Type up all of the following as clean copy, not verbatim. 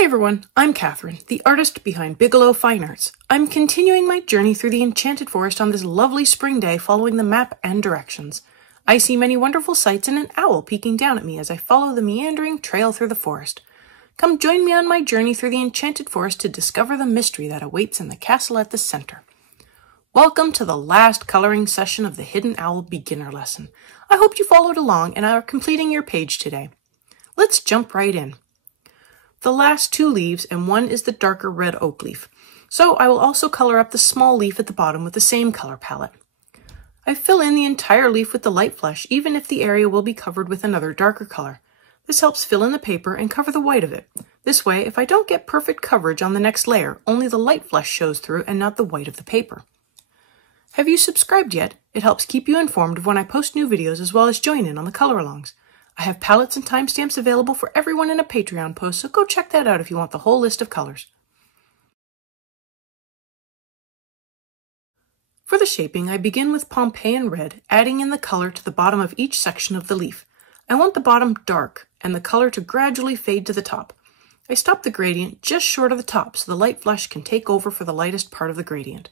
Hi everyone, I'm Catherine, the artist behind Bigelow Fine Arts. I'm continuing my journey through the Enchanted Forest on this lovely spring day following the map and directions. I see many wonderful sights and an owl peeking down at me as I follow the meandering trail through the forest. Come join me on my journey through the Enchanted Forest to discover the mystery that awaits in the castle at the center. Welcome to the last coloring session of the Hidden Owl beginner lesson. I hope you followed along and are completing your page today. Let's jump right in. The last two leaves and one is the darker red oak leaf. So I will also color up the small leaf at the bottom with the same color palette. I fill in the entire leaf with the light flesh even if the area will be covered with another darker color. This helps fill in the paper and cover the white of it. This way, if I don't get perfect coverage on the next layer, only the light flesh shows through and not the white of the paper. Have you subscribed yet? It helps keep you informed of when I post new videos as well as join in on the color-alongs. I have palettes and timestamps available for everyone in a Patreon post, so go check that out if you want the whole list of colors. For the shaping, I begin with Pompeian red, adding in the color to the bottom of each section of the leaf. I want the bottom dark and the color to gradually fade to the top. I stop the gradient just short of the top so the light flesh can take over for the lightest part of the gradient.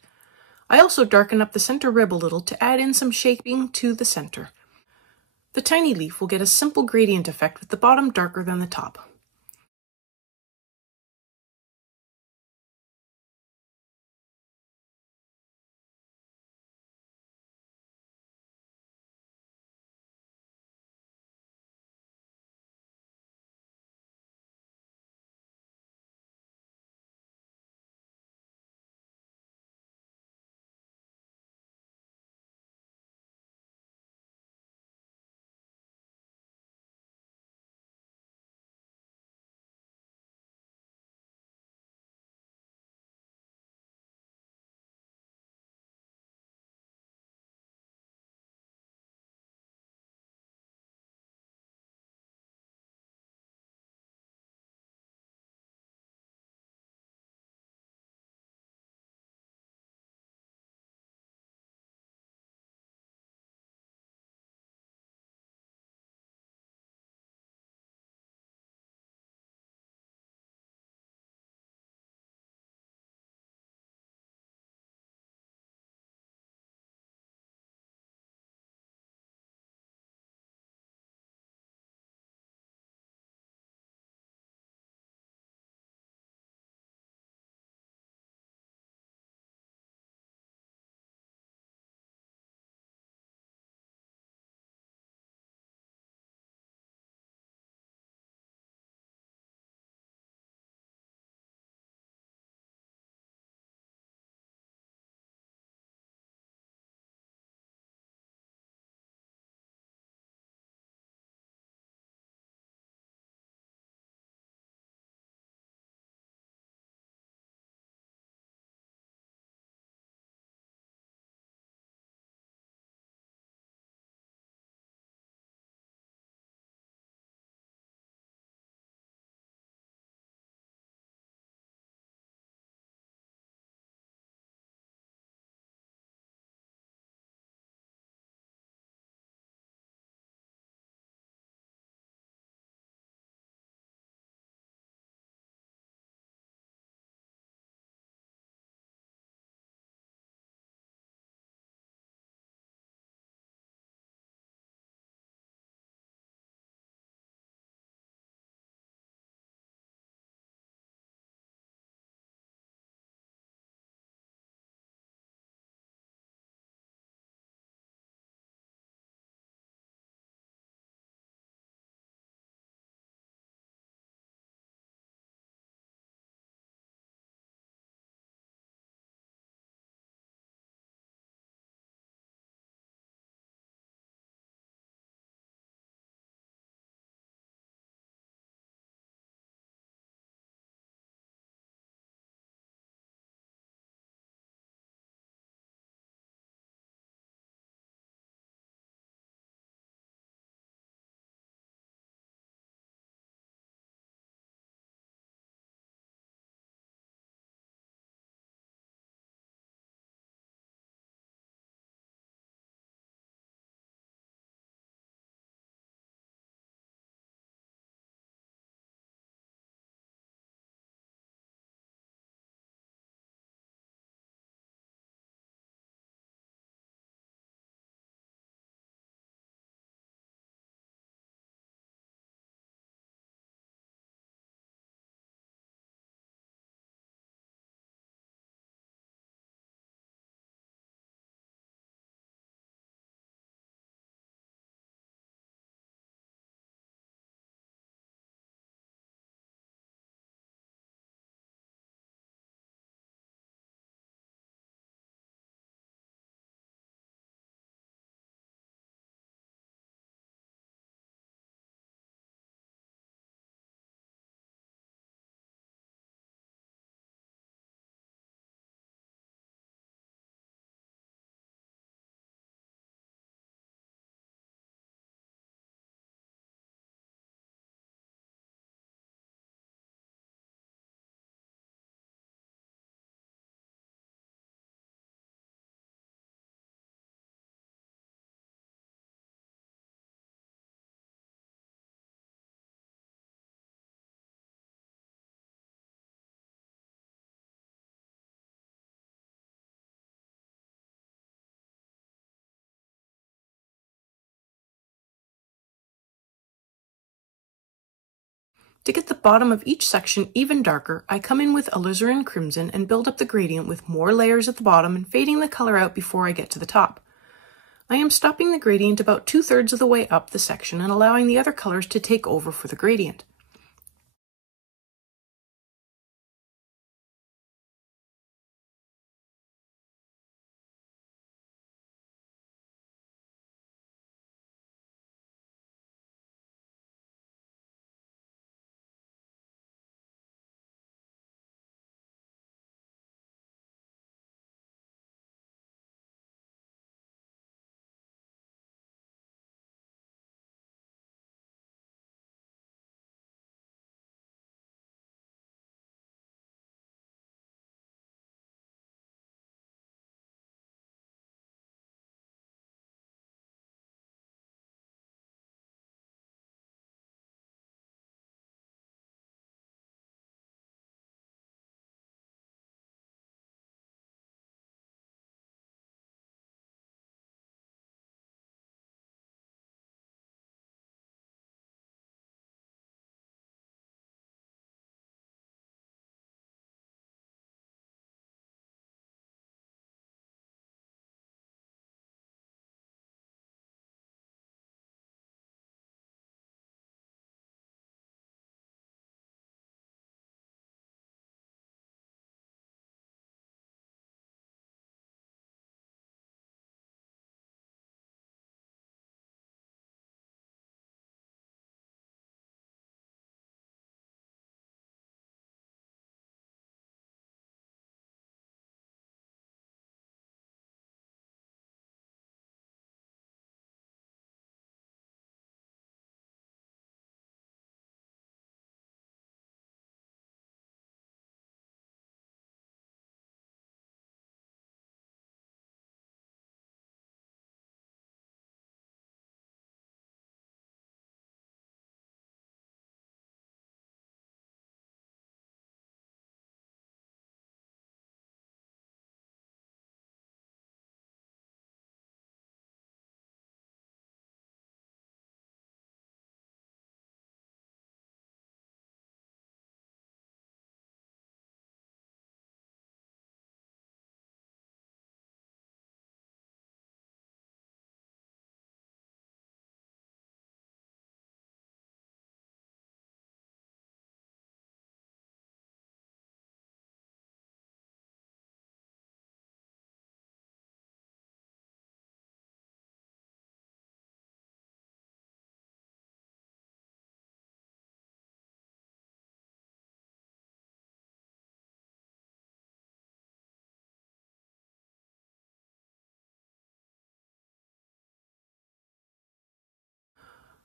I also darken up the center rib a little to add in some shaping to the center. The tiny leaf will get a simple gradient effect with the bottom darker than the top. To get the bottom of each section even darker, I come in with alizarin crimson and build up the gradient with more layers at the bottom and fading the color out before I get to the top. I am stopping the gradient about 2/3 of the way up the section and allowing the other colors to take over for the gradient.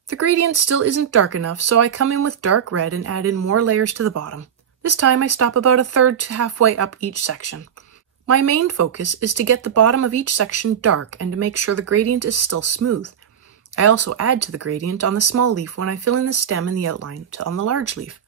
The gradient still isn't dark enough, so I come in with dark red and add in more layers to the bottom. This time I stop about 1/3 to halfway up each section. My main focus is to get the bottom of each section dark and to make sure the gradient is still smooth. I also add to the gradient on the small leaf when I fill in the stem and the outline on the large leaf.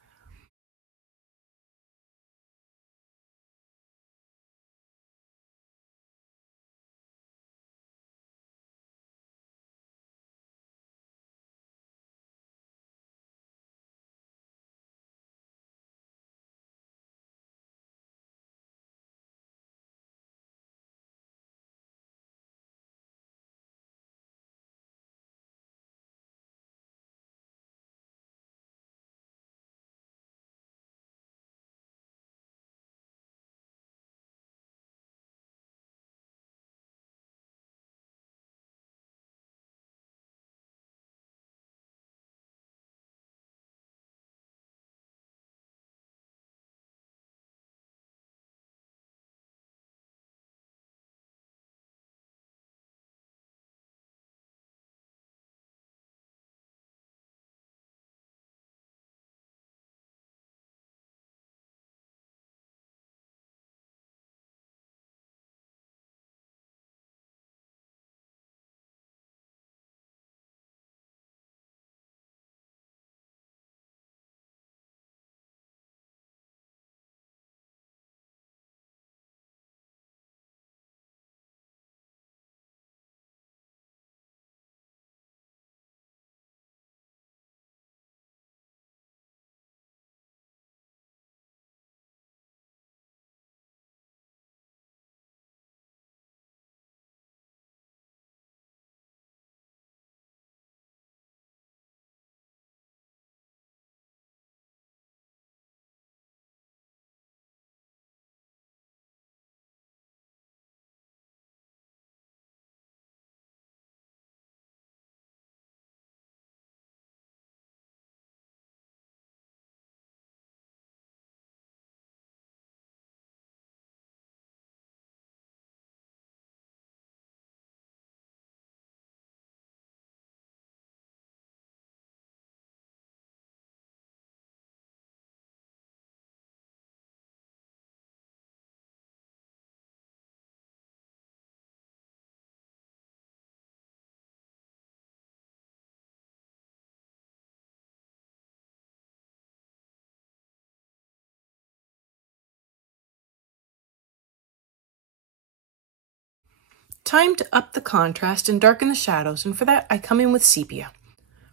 Time to up the contrast and darken the shadows, and for that I come in with sepia.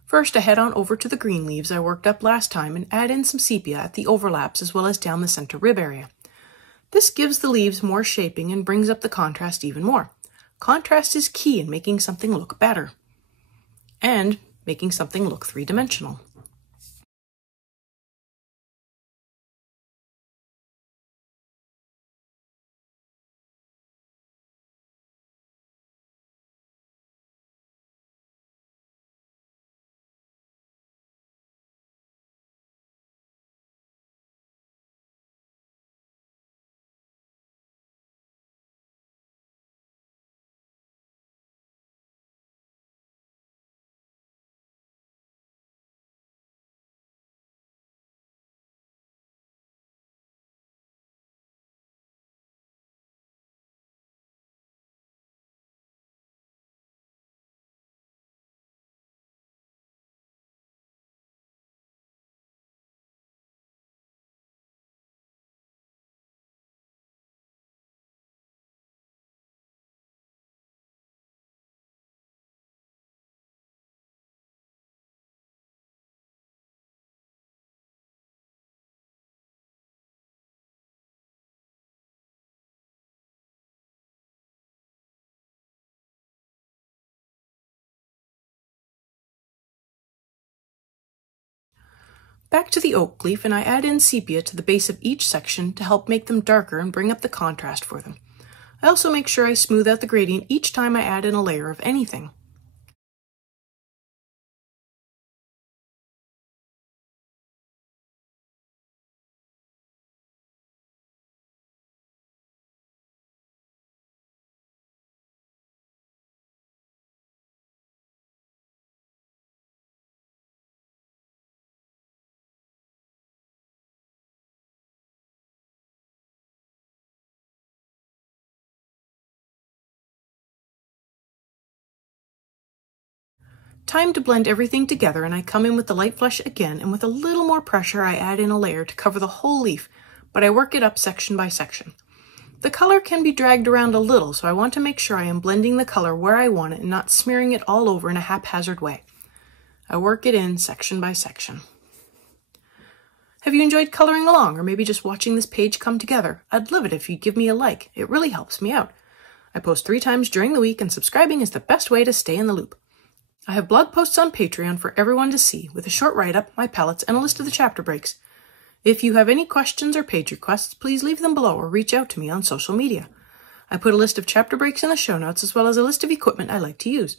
First I head on over to the green leaves I worked up last time and add in some sepia at the overlaps as well as down the center rib area. This gives the leaves more shaping and brings up the contrast even more. Contrast is key in making something look better and making something look three-dimensional. Back to the oak leaf, and I add in sepia to the base of each section to help make them darker and bring up the contrast for them. I also make sure I smooth out the gradient each time I add in a layer of anything. Time to blend everything together, and I come in with the light flush again, and with a little more pressure I add in a layer to cover the whole leaf, but I work it up section by section. The color can be dragged around a little, so I want to make sure I am blending the color where I want it and not smearing it all over in a haphazard way. I work it in section by section. Have you enjoyed coloring along, or maybe just watching this page come together? I'd love it if you'd give me a like. It really helps me out. I post 3 times during the week, and subscribing is the best way to stay in the loop. I have blog posts on Patreon for everyone to see, with a short write-up, my palettes, and a list of the chapter breaks. If you have any questions or page requests, please leave them below or reach out to me on social media. I put a list of chapter breaks in the show notes, as well as a list of equipment I like to use.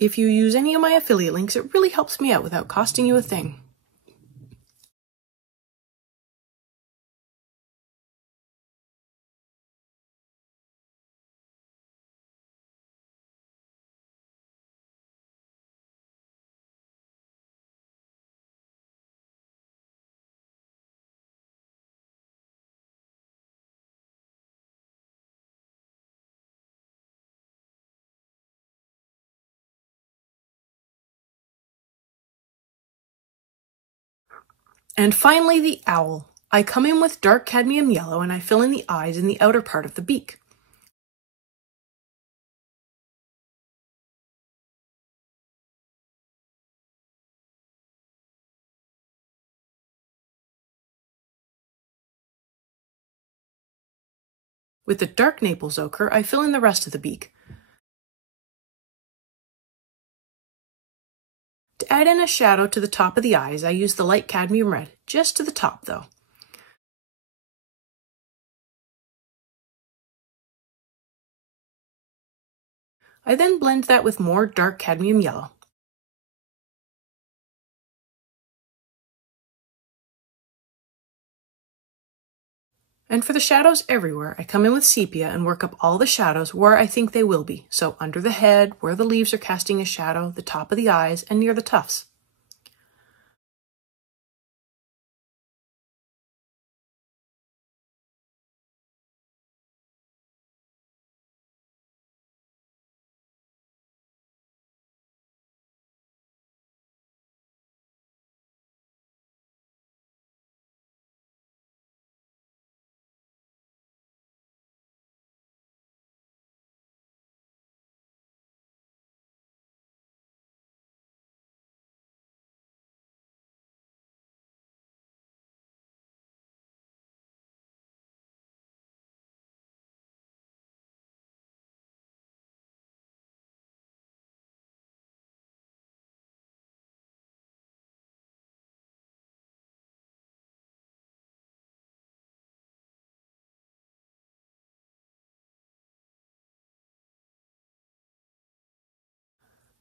If you use any of my affiliate links, it really helps me out without costing you a thing. And finally, the owl. I come in with dark cadmium yellow, and I fill in the eyes and the outer part of the beak. With the dark Naples ochre, I fill in the rest of the beak. To add in a shadow to the top of the eyes, I use the light cadmium red, just to the top though. I then blend that with more dark cadmium yellow. And for the shadows everywhere, I come in with sepia and work up all the shadows where I think they will be. So under the head, where the leaves are casting a shadow, the top of the eyes, and near the tufts.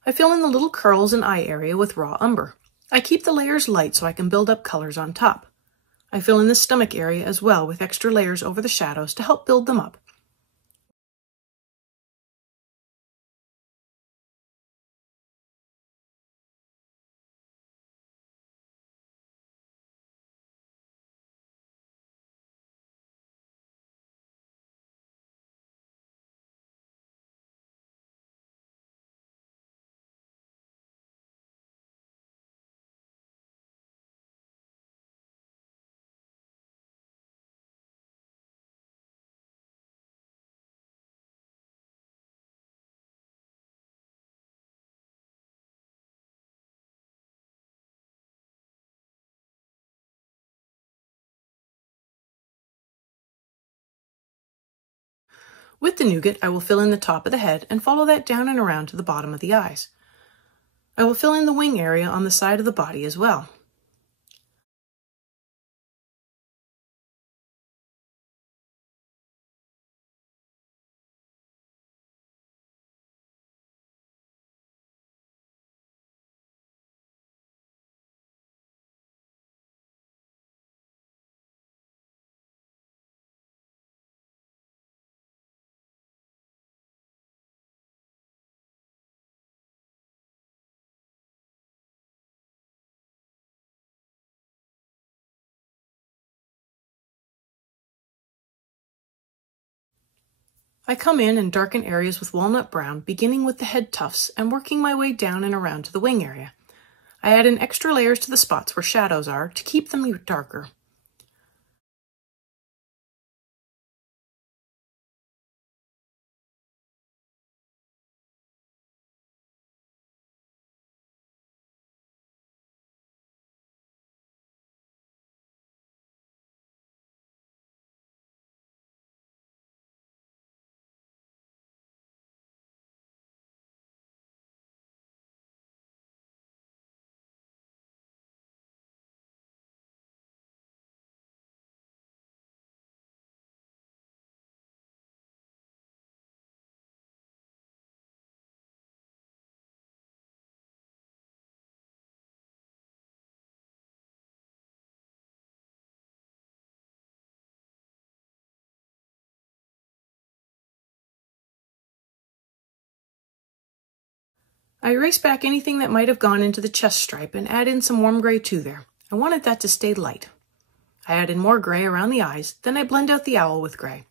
I fill in the little curls and eye area with raw umber. I keep the layers light so I can build up colors on top. I fill in the stomach area as well with extra layers over the shadows to help build them up. With the nougat, I will fill in the top of the head and follow that down and around to the bottom of the eyes. I will fill in the wing area on the side of the body as well. I come in and darken areas with walnut brown, beginning with the head tufts and working my way down and around to the wing area. I add in extra layers to the spots where shadows are to keep them darker. I erase back anything that might have gone into the chest stripe and add in some warm gray too there. I wanted that to stay light. I add in more gray around the eyes, then I blend out the owl with gray.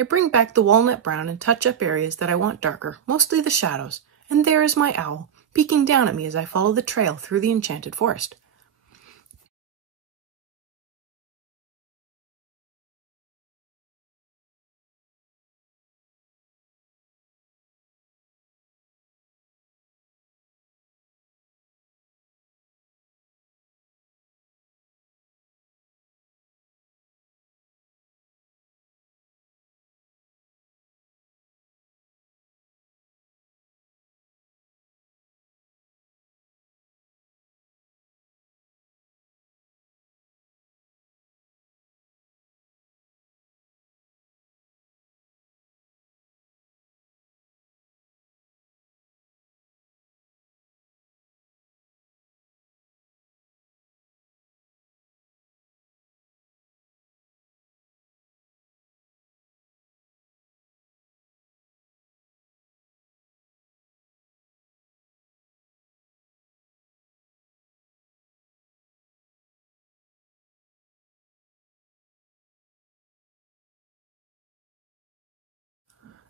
I bring back the walnut brown and touch up areas that I want darker, mostly the shadows, and there is my owl, peeking down at me as I follow the trail through the Enchanted Forest.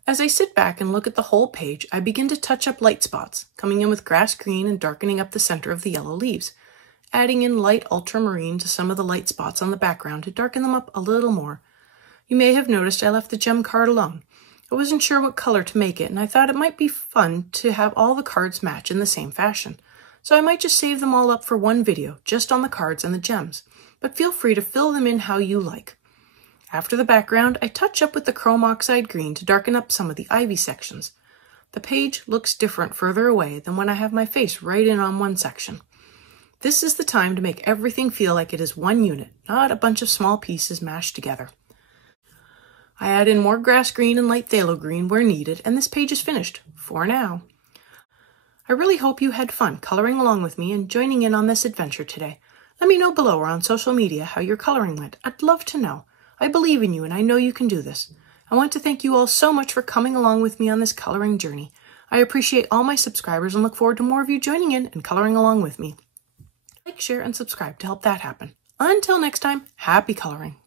As I sit back and look at the whole page, I begin to touch up light spots, coming in with grass green and darkening up the center of the yellow leaves, adding in light ultramarine to some of the light spots on the background to darken them up a little more. You may have noticed I left the gem card alone. I wasn't sure what color to make it, and I thought it might be fun to have all the cards match in the same fashion. So I might just save them all up for one video, just on the cards and the gems, but feel free to fill them in how you like. After the background, I touch up with the chrome oxide green to darken up some of the ivy sections. The page looks different further away than when I have my face right in on one section. This is the time to make everything feel like it is one unit, not a bunch of small pieces mashed together. I add in more grass green and light phthalo green where needed, and this page is finished, for now. I really hope you had fun coloring along with me and joining in on this adventure today. Let me know below or on social media how your coloring went. I'd love to know. I believe in you and I know you can do this. I want to thank you all so much for coming along with me on this coloring journey. I appreciate all my subscribers and look forward to more of you joining in and coloring along with me. Like, share, and subscribe to help that happen. Until next time, happy coloring.